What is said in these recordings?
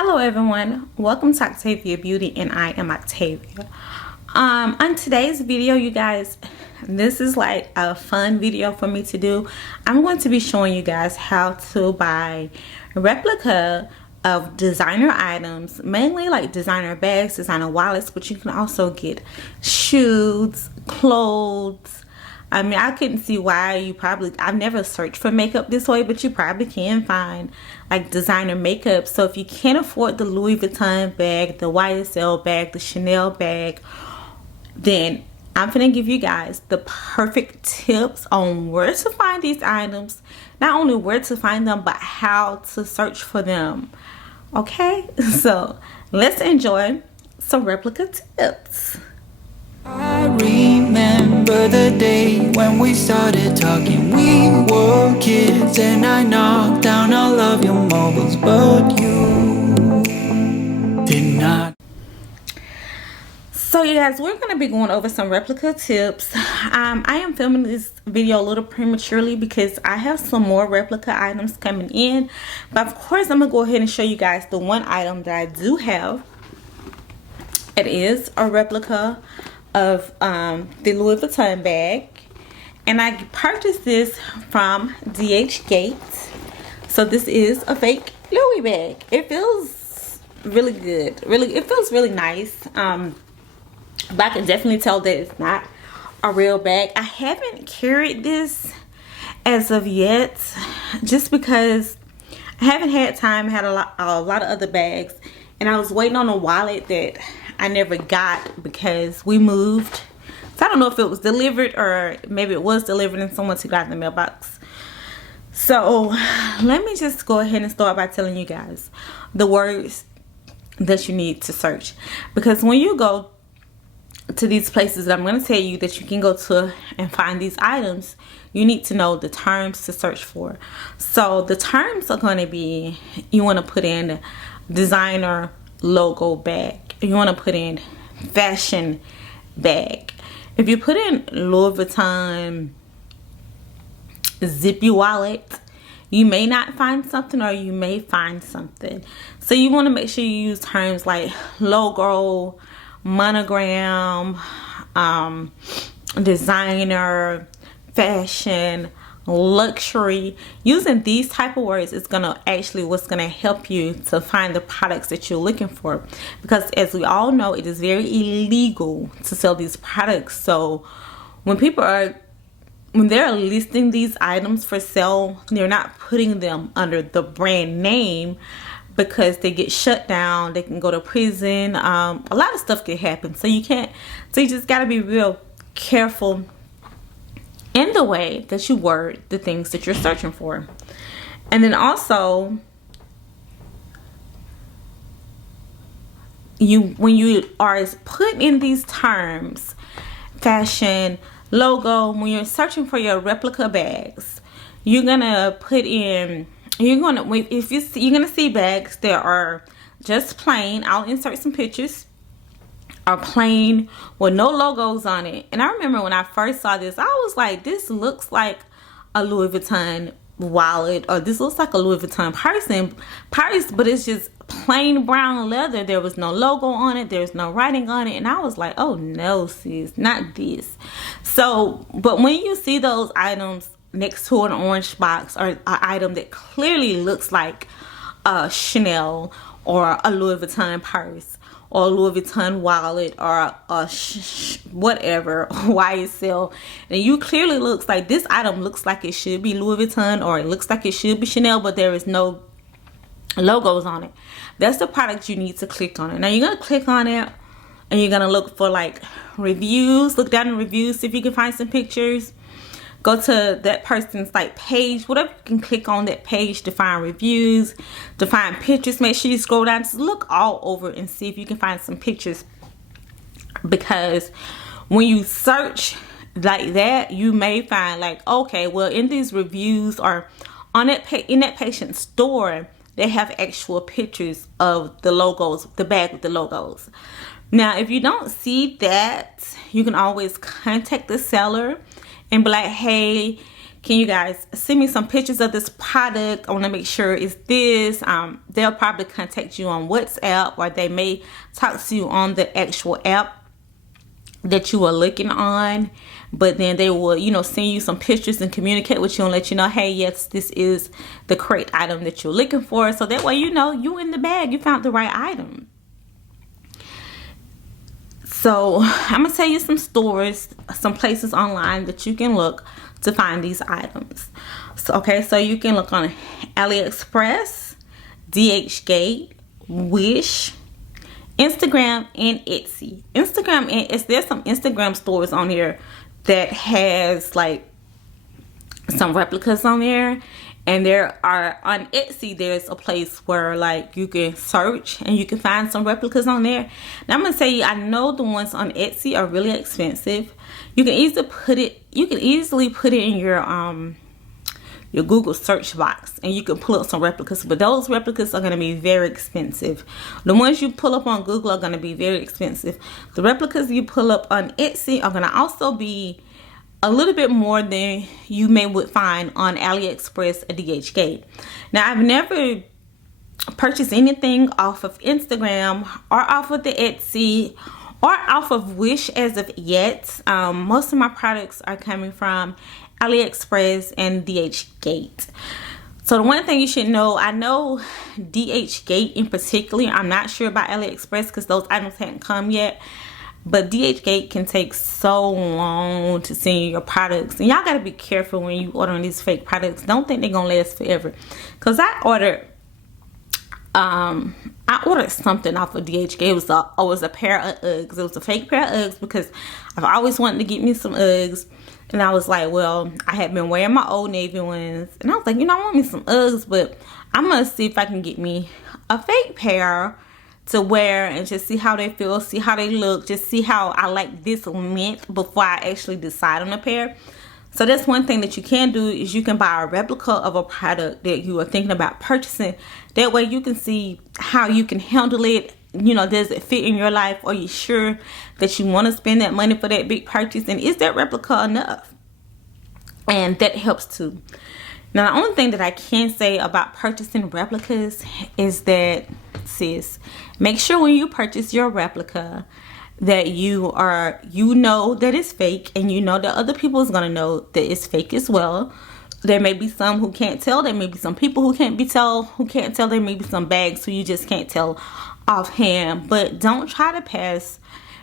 Hello everyone, welcome to Octavia Beauty, and I am Octavia. On today's video, you guys, this is like a fun video for me to do. I'm going to be showing you guys how to buy a replica of designer items, mainly like designer bags, designer wallets, but you can also get shoes, clothes. I mean, I couldn't see why I've never searched for makeup this way, but you probably can find like designer makeup. So if you can't afford the Louis Vuitton bag, the YSL bag, the Chanel bag, then I'm gonna give you guys the perfect tips on where to find these items. Not only where to find them, but how to search for them. Okay, so let's enjoy some replica tips. I remember the day when we started talking. We were kids and I knocked down all of your mobiles, but you did not. So you guys, we're going to be going over some replica tips. I am filming this video a little prematurely because I have some more replica items coming in. But of course, I'm going to go ahead and show you guys the one item that I do have. It is a replica of the Louis Vuitton bag, and I purchased this from DH So this is a fake Louis bag. It feels really good, it feels really nice, but I can definitely tell that it's not a real bag. I haven't carried this as of yet just because I haven't had time. I had a lot of other bags, and I was waiting on a wallet that I never got because we moved. So I don't know if it was delivered or maybe it was delivered and someone took it out in the mailbox. So let me just go ahead and start by telling you guys the words that you need to search. Because when you go to these places I'm going to tell you that you can go to and find these items, you need to know the terms to search for. So the terms are going to be, you want to put in designer logo bag. You want to put in fashion bag. If you put in Louis Vuitton zippy wallet, you may not find something, or you may find something. So you want to make sure you use terms like logo, monogram, designer, fashion, luxury. Using these type of words is what's gonna help you to find the products that you're looking for, because as we all know, it is very illegal to sell these products. So when they're listing these items for sale, they're not putting them under the brand name, because they get shut down, they can go to prison, a lot of stuff can happen. So you just got to be real careful in the way that you word the things that you're searching for. And then also, when you are putting in these terms, fashion, logo, when you're searching for your replica bags, you're gonna put in, you're gonna see bags that are just plain. I'll insert some pictures. Are plain with no logos on it. And I remember when I first saw this, I was like, this looks like a Louis Vuitton wallet, or this looks like a Louis Vuitton purse, but it's just plain brown leather. There was no logo on it, there's no writing on it, and I was like, oh no sis, not this. So but when you see those items next to an orange box, or an item that clearly looks like a Chanel or a Louis Vuitton purse or a Louis Vuitton wallet or whatever, YSL, and you clearly looks like this item looks like it should be Louis Vuitton, or it looks like it should be Chanel, but there is no logos on it, that's the product you need to click on it. Now you're gonna click on it and you're gonna look for like reviews. Look down in reviews, see if you can find some pictures. Go to that person's like page, whatever, you can click on that page to find reviews, to find pictures. Make sure you scroll down, just look all over and see if you can find some pictures, because when you search like that, you may find like, okay, well, in these reviews or on that in that patient's store, they have actual pictures of the logos, the bag with the logos. Now if you don't see that, you can always contact the seller and be like, hey, can you guys send me some pictures of this product? I want to make sure it's this. They'll probably contact you on WhatsApp, or they may talk to you on the actual app that you are looking on, but then they will, you know, send you some pictures and communicate with you and let you know, hey, yes, this is the correct item that you're looking for. So that way, you know, you in the bag, you found the right item. So I'm gonna tell you some stores, some places online that you can look to find these items. So okay, so you can look on AliExpress, DHgate, Wish, Instagram, and Etsy. Instagram, and there's some Instagram stores on here that has like some replicas on there, and there are on Etsy, there's a place where like you can search and you can find some replicas on there. Now I'm gonna tell you, I know the ones on Etsy are really expensive. You can easily put it in your Google search box, and you can pull up some replicas, but those replicas are going to be very expensive. The ones you pull up on Google are going to be very expensive. The replicas you pull up on Etsy are going to also be a little bit more than you would find on AliExpress or DHgate. Now, I've never purchased anything off of Instagram or off of the Etsy or off of Wish as of yet. Most of my products are coming from AliExpress and DHgate. So the one thing you should know, I know DHgate in particular, I'm not sure about AliExpress because those items hadn't come yet, but DHgate can take so long to send you your products, and y'all got to be careful when you ordering these fake products. Don't think they're gonna last forever, because I ordered something off of DHgate. It was a pair of Uggs. It was a fake pair of Uggs because I've always wanted to get me some Uggs. And I was like, well, I had been wearing my Old Navy ones. And I was like, you know, I want me some Uggs, but I'm going to see if I can get me a fake pair to wear and just see how they feel, see how they look, just see how I like this length before I actually decide on a pair. So that's one thing that you can do, is you can buy a replica of a product that you are thinking about purchasing. That way you can see how you can handle it. You know, does it fit in your life? Are you sure that you want to spend that money for that big purchase? And is that replica enough? And that helps too. Now, the only thing that I can say about purchasing replicas is that, sis, make sure when you purchase your replica that you know that it's fake, and you know that other people is gonna know that it's fake as well. There may be some who can't tell. There may be some people who can't tell. There may be some bags who you just can't tell offhand. But don't try to pass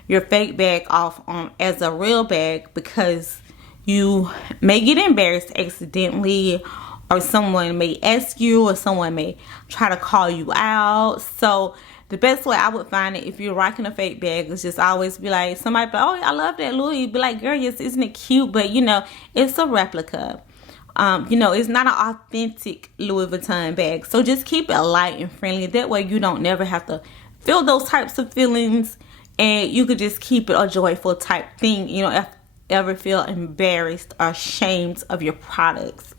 your fake bag off as a real bag, because you may get embarrassed accidentally, or someone may ask you, or someone may try to call you out. So the best way I would find it, if you're rocking a fake bag, is just always be like, somebody be like, oh, I love that Louis. Be like, girl, yes, isn't it cute? But you know, it's a replica. You know, it's not an authentic Louis Vuitton bag. So just keep it light and friendly. That way you don't never have to feel those types of feelings, and you could just keep it a joyful type thing. You know, ever feel embarrassed or ashamed of your products.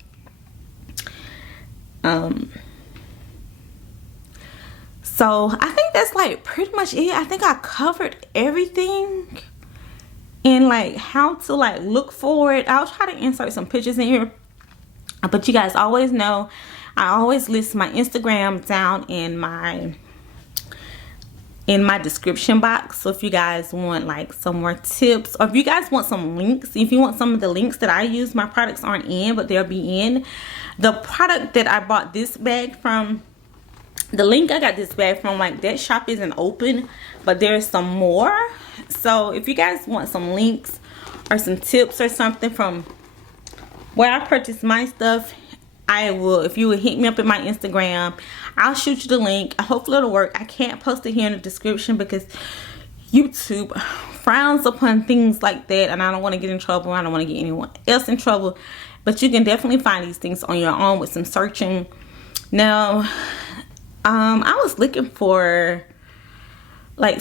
So I think that's like pretty much it. I think I covered everything, and like how to like look for it. I'll try to insert some pictures in here, but you guys always know I always list my Instagram down in my description box. So if you guys want like some more tips, or if you guys want some links, if you want some of the links that I use, my products aren't in, but they'll be in. The product that I bought this bag from, the link I got this bag from, like that shop isn't open, but there's some more. So if you guys want some links or some tips or something from where I purchased my stuff, I will. If you would hit me up in my Instagram, I'll shoot you the link. Hopefully it'll work. I can't post it here in the description because YouTube frowns upon things like that, and I don't want to get in trouble. I don't want to get anyone else in trouble. But you can definitely find these things on your own with some searching. Now, I was looking for like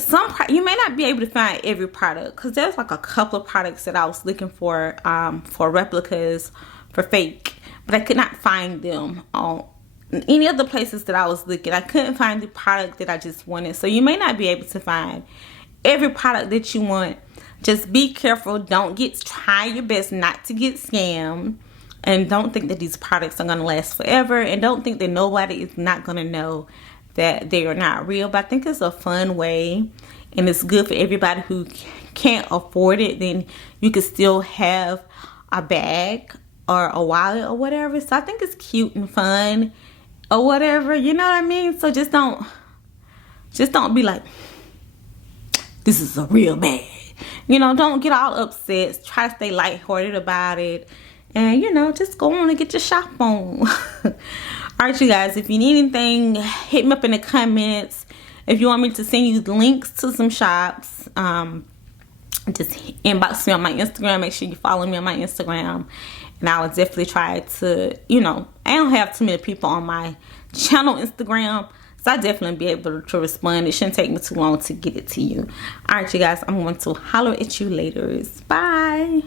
you may not be able to find every product, because there's like a couple of products that I was looking for replicas, for fake, but I could not find them on any of the places that I was looking. I couldn't find the product that I just wanted. So you may not be able to find every product that you want. Just be careful. Try your best not to get scammed. And don't think that these products are going to last forever. And don't think that nobody is not going to know that they are not real. But I think it's a fun way. And it's good for everybody who can't afford it. Then you can still have a bag or a wallet or whatever. So I think it's cute and fun or whatever. You know what I mean? So just don't be like, this is a real bag. You know, don't get all upset. Try to stay lighthearted about it. And, you know, just go on and get your shop on. Alright, you guys. If you need anything, hit me up in the comments. If you want me to send you links to some shops, just inbox me on my Instagram. Make sure you follow me on my Instagram. And I will definitely try to, you know, I don't have too many people on my channel Instagram. So I definitely be able to respond. It shouldn't take me too long to get it to you. Alright, you guys. I'm going to holler at you later. Bye.